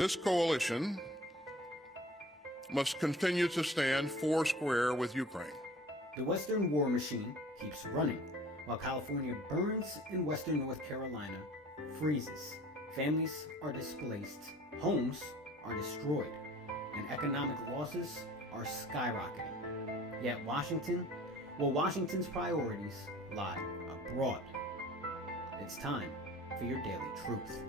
This coalition must continue to stand foursquare with Ukraine. The Western war machine keeps running, while California burns and Western North Carolina freezes. Families are displaced, homes are destroyed, and economic losses are skyrocketing. Yet Washington's priorities lie abroad. It's time for your daily truth.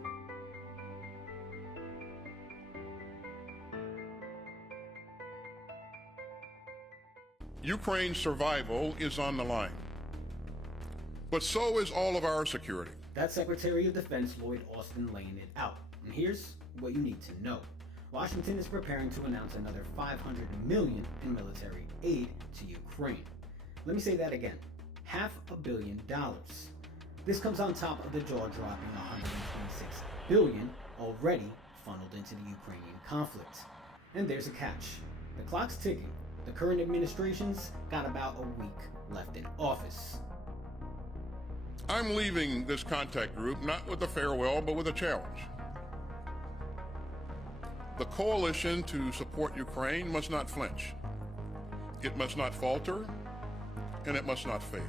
Ukraine's survival is on the line, but so is all of our security. That's Secretary of Defense Lloyd Austin laying it out. And here's what you need to know. Washington is preparing to announce another $500 million in military aid to Ukraine. Let me say that again. $500 million. This comes on top of the jaw-dropping $126 billion already funneled into the Ukrainian conflict. And there's a catch. The clock's ticking. The current administration's got about a week left in office. I'm leaving this contact group not with a farewell, but with a challenge. The coalition to support Ukraine must not flinch. It must not falter, and it must not fail.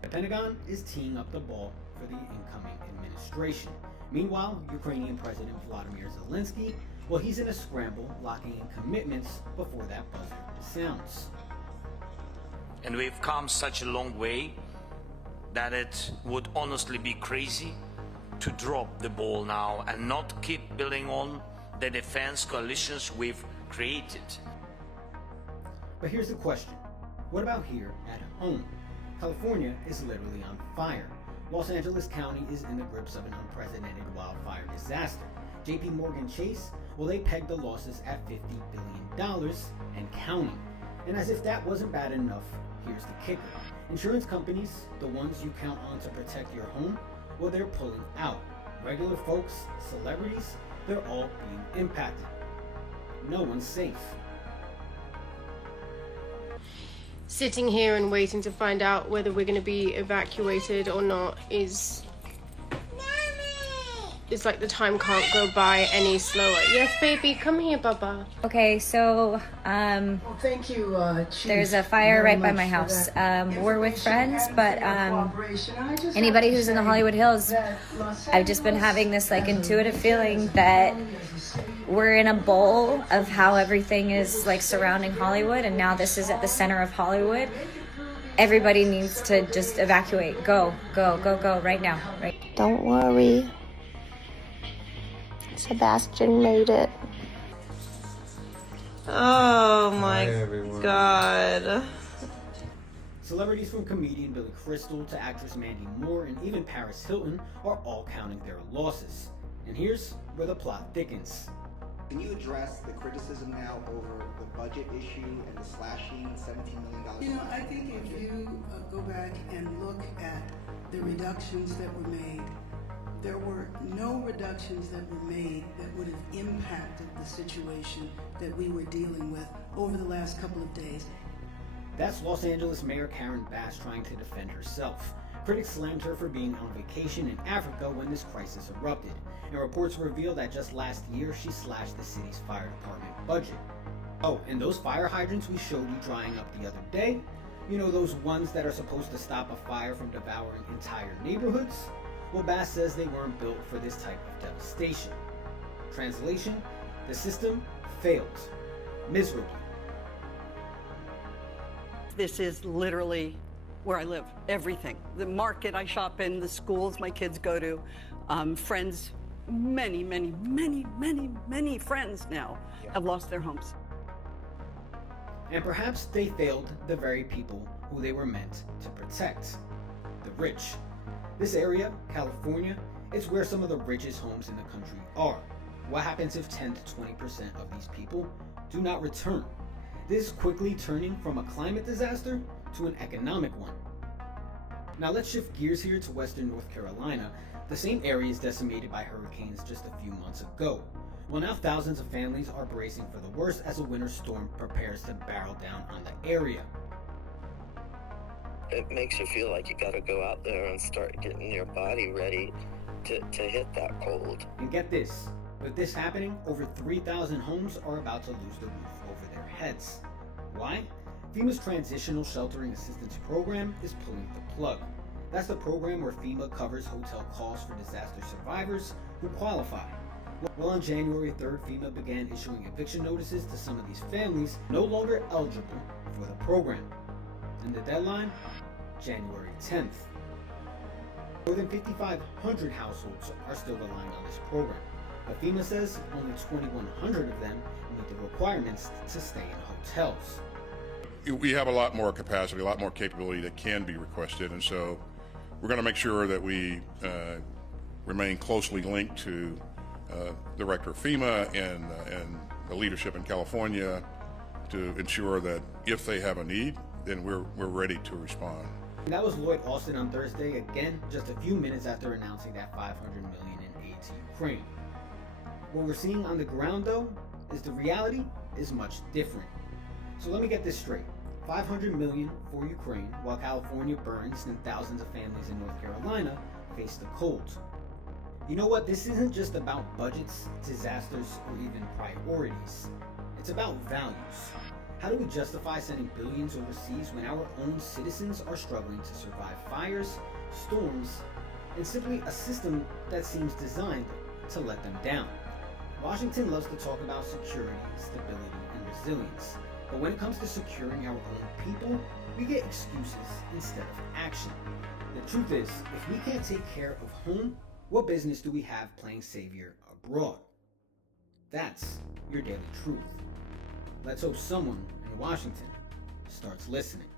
The Pentagon is teeing up the ball for the incoming administration. Meanwhile, Ukrainian President Vladimir Zelensky, well, he's in a scramble, locking in commitments before that buzzer sounds. And we've come such a long way that it would honestly be crazy to drop the ball now and not keep building on the defense coalitions we've created. But here's the question. What about here at home? California is literally on fire. Los Angeles County is in the grips of an unprecedented wildfire disaster. JP Morgan Chase, well, they pegged the losses at $50 billion and counting. And as if that wasn't bad enough, here's the kicker. Insurance companies, the ones you count on to protect your home, well, they're pulling out. Regular folks, celebrities, they're all being impacted. No one's safe. Sitting here and waiting to find out whether we're going to be evacuated or not is... It's like the time can't go by any slower. Yes, baby, come here, Baba. Okay, so well, thank you, Chief, there's a fire right by my house. We're with friends, but anybody who's in the Hollywood Hills, I've just been having this like intuitive feeling that we're in a bowl of how everything is like surrounding Hollywood, and now this is at the center of Hollywood. Everybody needs to just evacuate. Go, go, go, go right now. Right. Don't worry. Sebastian made it. Oh my God. Celebrities from comedian Billy Crystal to actress Mandy Moore and even Paris Hilton are all counting their losses. And here's where the plot thickens. Can you address the criticism now over the budget issue and the slashing $17 million? You know, I think if you go back and look at the reductions that were made, there were no reductions that were made that would have impacted the situation that we were dealing with over the last couple of days. That's Los Angeles Mayor Karen Bass trying to defend herself. Critics slammed her for being on vacation in Africa when this crisis erupted, and reports reveal that just last year she slashed the city's fire department budget. Oh, and those fire hydrants we showed you drying up the other day, you know, those ones that are supposed to stop a fire from devouring entire neighborhoods? Well, Bass says they weren't built for this type of devastation. Translation, the system failed miserably. This is literally where I live, everything. The market I shop in, the schools my kids go to, friends, many friends now have lost their homes. And perhaps they failed the very people who they were meant to protect, the rich. This area, California, is where some of the richest homes in the country are. What happens if 10 to 20% of these people do not return? This is quickly turning from a climate disaster to an economic one. Now let's shift gears here to Western North Carolina, the same area is decimated by hurricanes just a few months ago. Well, now thousands of families are bracing for the worst as a winter storm prepares to barrel down on the area. It makes you feel like you gotta go out there and start getting your body ready to hit that cold. And get this, with this happening, over 3,000 homes are about to lose the roof over their heads. Why? FEMA's Transitional Sheltering Assistance Program is pulling the plug. That's the program where FEMA covers hotel costs for disaster survivors who qualify. Well, on January 3rd, FEMA began issuing eviction notices to some of these families no longer eligible for the program. And the deadline? January 10th. More than 5,500 households are still relying on this program, but FEMA says only 2,100 of them meet the requirements to stay in hotels. We have a lot more capacity, a lot more capability that can be requested, and so we're going to make sure that we remain closely linked to the director of FEMA and the leadership in California to ensure that if they have a need, then we're ready to respond. And that was Lloyd Austin on Thursday, again, just a few minutes after announcing that $500 million in aid to Ukraine. What we're seeing on the ground, though, is the reality is much different. So let me get this straight. $500 million for Ukraine, while California burns and thousands of families in North Carolina face the cold. You know what? This isn't just about budgets, disasters, or even priorities. It's about values. How do we justify sending billions overseas when our own citizens are struggling to survive fires, storms, and simply a system that seems designed to let them down? Washington loves to talk about security, stability, and resilience. But when it comes to securing our own people, we get excuses instead of action. The truth is, if we can't take care of home, what business do we have playing savior abroad? That's your daily truth. Let's hope someone in Washington starts listening.